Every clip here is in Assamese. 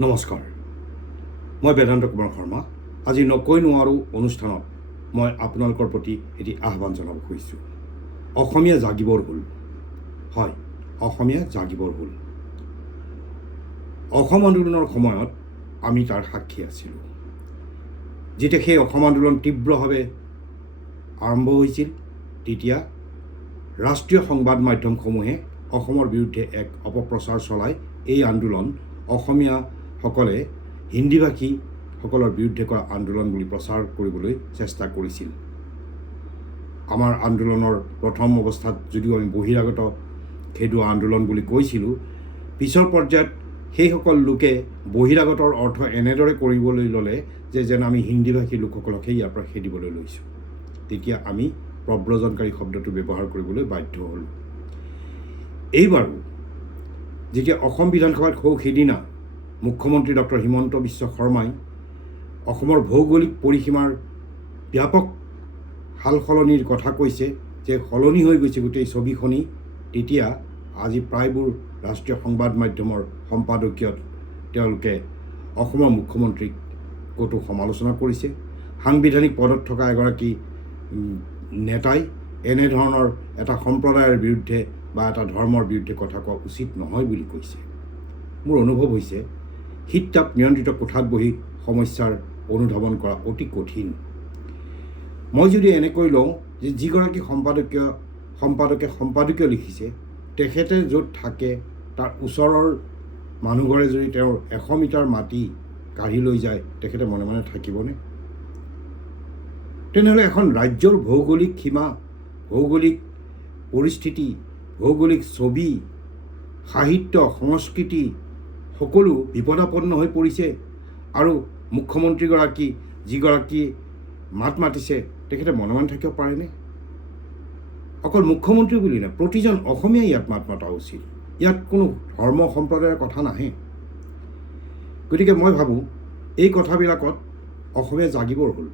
নমস্কাৰ, মই বেদান্ত কুমাৰ শৰ্মা। আজি নকৈ নোৱাৰো অনুষ্ঠানত মই আপোনালোকৰ প্ৰতি এটি আহ্বান জনাব খুজিছোঁ। অসমীয়া জাগিবৰ হ'ল। হয়, অসমীয়া জাগিবৰ হ'ল। অসম আন্দোলনৰ সময়ত আমি তাৰ সাক্ষী আছিলোঁ। যেতিয়া সেই অসম আন্দোলন তীব্ৰভাৱে আৰম্ভ হৈছিল, তেতিয়া ৰাষ্ট্ৰীয় সংবাদ মাধ্যমসমূহে অসমৰ বিৰুদ্ধে এক অপপ্ৰচাৰ চলাই এই আন্দোলন অসমীয়াসকলে হিন্দীভাষীসকলৰ বিৰুদ্ধে কৰা আন্দোলন বুলি প্ৰচাৰ কৰিবলৈ চেষ্টা কৰিছিল। আমাৰ আন্দোলনৰ প্ৰথম অৱস্থাত যদিও আমি বহিৰাগত খেদোৱা আন্দোলন বুলি কৈছিলোঁ, পিছৰ পৰ্যায়ত সেইসকল লোকে বহিৰাগতৰ অৰ্থ এনেদৰে কৰিবলৈ ল'লে যে যেন আমি হিন্দীভাষী লোকসকলকহে ইয়াৰ পৰা খেদিবলৈ লৈছোঁ। তেতিয়া আমি প্ৰব্ৰজনকাৰী শব্দটো ব্যৱহাৰ কৰিবলৈ বাধ্য হ'লোঁ। এইবাৰো যেতিয়া অসম বিধানসভাত সেইদিনা মুখ্যমন্ত্ৰী ডক্টৰ হিমন্ত বিশ্ব শৰ্মাই অসমৰ ভৌগোলিক পৰিসীমাৰ ব্যাপক সাল সলনিৰ কথা কৈছে, যে সলনি হৈ গৈছে গোটেই ছবিখনি, তেতিয়া আজি প্ৰায়বোৰ ৰাষ্ট্ৰীয় সংবাদ মাধ্যমৰ সম্পাদকীয়ত তেওঁলোকে অসমৰ মুখ্যমন্ত্ৰীক কতো সমালোচনা কৰিছে। সাংবিধানিক পদত থকা এগৰাকী নেতাই এনেধৰণৰ এটা সম্প্ৰদায়ৰ বিৰুদ্ধে বা এটা ধৰ্মৰ বিৰুদ্ধে কথা কোৱা উচিত নহয় বুলি কৈছে। মোৰ অনুভৱ হৈছে শীত-তাপ নিয়ন্ত্ৰিত কোঠাত বহি সমস্যাৰ অনুধাৱন কৰা অতি কঠিন। মই যদি এনেকৈ লওঁ যে যিগৰাকী সম্পাদকে লিখিছে, তেখেতে য'ত থাকে তাৰ ওচৰৰ মানুহঘৰে যদি তেওঁৰ 100 মিটাৰ মাটি কাঢ়ি লৈ যায়, তেখেতে মনে মনে থাকিবনে? তেনেহ'লে এখন ৰাজ্যৰ ভৌগোলিক সীমা, ভৌগোলিক পৰিস্থিতি, ভৌগোলিক ছবি, সাহিত্য, সংস্কৃতি সকলো বিপদাপন্ন হৈ পৰিছে। আৰু মুখ্যমন্ত্ৰীগৰাকী যিগৰাকী মাত মাতিছে, তেখেতে মনে মনে থাকিব পাৰেনে? অকল মুখ্যমন্ত্ৰী বুলি নহয়, প্ৰতিজন অসমীয়াই ইয়াত মাত মতা উচিত। ইয়াত কোনো ধৰ্ম সম্প্ৰদায়ৰ কথা নাহে। গতিকে মই ভাবোঁ এই কথাবিলাকত অসমীয়া জাগিবৰ হ'ল।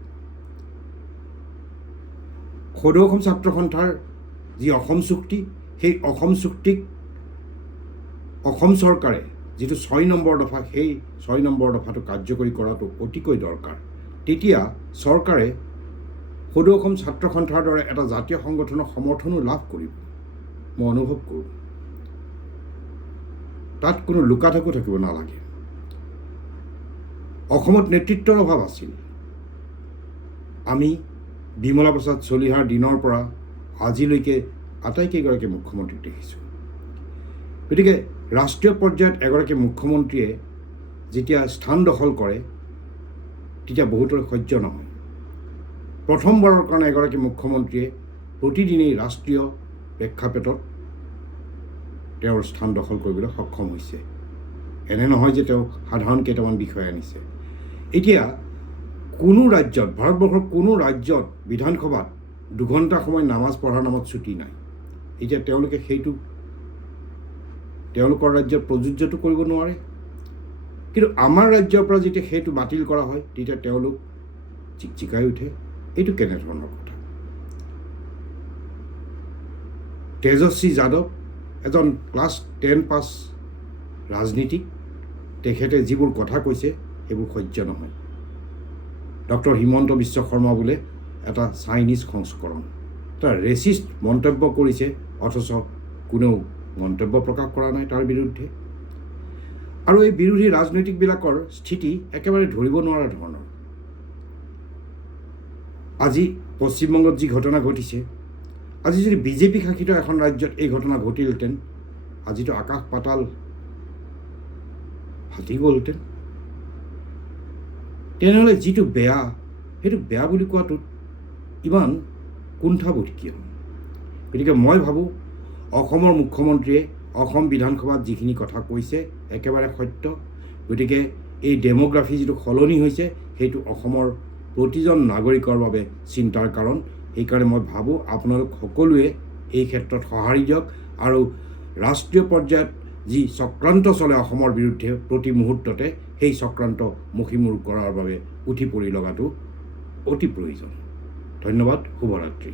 সদৌ অসম ছাত্ৰ সন্থাৰ যি অসম চুক্তি, সেই অসম চুক্তিক অসম চৰকাৰে যিটো 6 নম্বৰ দফা, সেই 6 নম্বৰ দফাটো কাৰ্যকৰী কৰাটো অতিকৈ দৰকাৰ। তেতিয়া চৰকাৰে সদৌ অসম ছাত্ৰ সন্থাৰ দৰে এটা জাতীয় সংগঠনৰ সমৰ্থনো লাভ কৰিব, মই অনুভৱ কৰোঁ। তাত কোনো লুকাথাকু থাকিব নালাগে। অসমত নেতৃত্বৰ অভাৱ আছিল। আমি বিমলা প্ৰসাদ চলিহাৰ দিনৰ পৰা আজিলৈকে আটাইকেইগৰাকী মুখ্যমন্ত্ৰীক দেখিছোঁ। গতিকে ৰাষ্ট্ৰীয় পৰ্যায়ত এগৰাকী মুখ্যমন্ত্ৰীয়ে যেতিয়া স্থান দখল কৰে, তেতিয়া বহুতৰ সহ্য নহয়। প্ৰথমবাৰৰ কাৰণে এগৰাকী মুখ্যমন্ত্ৰীয়ে প্ৰতিদিনেই ৰাষ্ট্ৰীয় প্ৰেক্ষাপটত তেওঁৰ স্থান দখল কৰিবলৈ সক্ষম হৈছে। এনে নহয় যে তেওঁ সাধাৰণ কেইটামান বিষয় আনিছে। এতিয়া কোনো ৰাজ্যত, ভাৰতবৰ্ষৰ কোনো ৰাজ্যত বিধানসভাত 2 ঘণ্টা সময় নামাজ পঢ়াৰ নামত ছুটি নাই। এতিয়া তেওঁলোকে সেইটো তেওঁলোকৰ ৰাজ্যত প্ৰযোজ্যটো কৰিব নোৱাৰে। কিন্তু আমাৰ ৰাজ্যৰ পৰা যেতিয়া সেইটো বাতিল কৰা হয়, তেতিয়া তেওঁলোক চিকচিকাই উঠে। এইটো কেনেধৰণৰ কথা? তেজস্বী যাদৱ এজন ক্লাছ 10 পাছ ৰাজনীতিক, তেখেতে যিবোৰ কথা কৈছে সেইবোৰ সহ্য নহয়। ডক্টৰ হিমন্ত বিশ্ব শৰ্মা বোলে এটা চাইনিজ সংস্কৰণ, এটা ৰেচিষ্ট মন্তব্য কৰিছে, অথচ কোনেও মন্তব্য প্ৰকাশ কৰা নাই তাৰ বিৰুদ্ধে। আৰু এই বিৰোধী ৰাজনৈতিকবিলাকৰ স্থিতি একেবাৰে ধৰিব নোৱাৰা ধৰণৰ। আজি পশ্চিমবংগত যি ঘটনা ঘটিছে, আজি যদি বিজেপি শাসিত এখন ৰাজ্যত এই ঘটনা ঘটিলহেঁতেন, আজিতো আকাশ পাতাল ফাটি গ'লহেঁতেন। তেনেহ'লে যিটো বেয়া, সেইটো বেয়া বুলি কোৱাটোত ইমান কুণ্ঠাবোধ কিয়? গতিকে মই ভাবোঁ অসমৰ মুখ্যমন্ত্ৰীয়ে অসম বিধানসভাত যিখিনি কথা কৈছে একেবাৰে সত্য। গতিকে এই ডেম'গ্ৰাফি যিটো সলনি হৈছে, সেইটো অসমৰ প্ৰতিজন নাগৰিকৰ বাবে চিন্তাৰ কাৰণ। সেইকাৰণে মই ভাবোঁ আপোনালোক সকলোৱে এই ক্ষেত্ৰত সঁহাৰি দিয়ক আৰু ৰাষ্ট্ৰীয় পৰ্যায়ত যি চক্ৰান্ত চলে অসমৰ বিৰুদ্ধে প্ৰতি মুহূৰ্ততে, সেই চক্ৰান্ত মষিমূৰ কৰাৰ বাবে উঠি পৰি লগাটো অতি প্ৰয়োজন। ধন্যবাদ। শুভৰাত্ৰি।